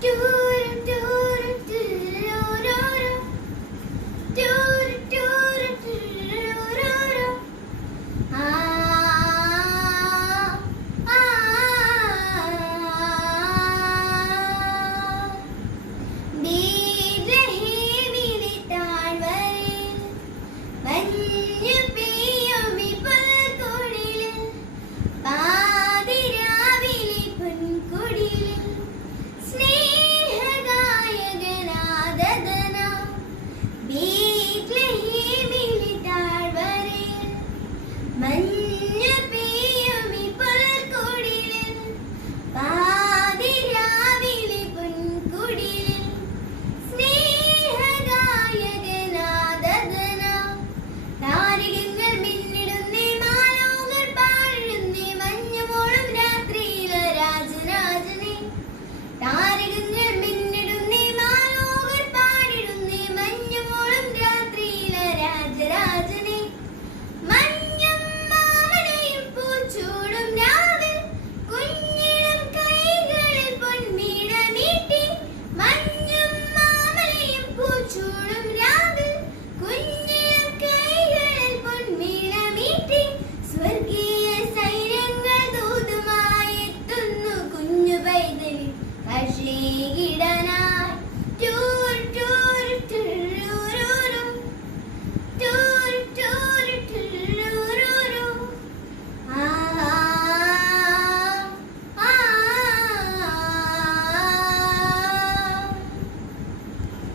do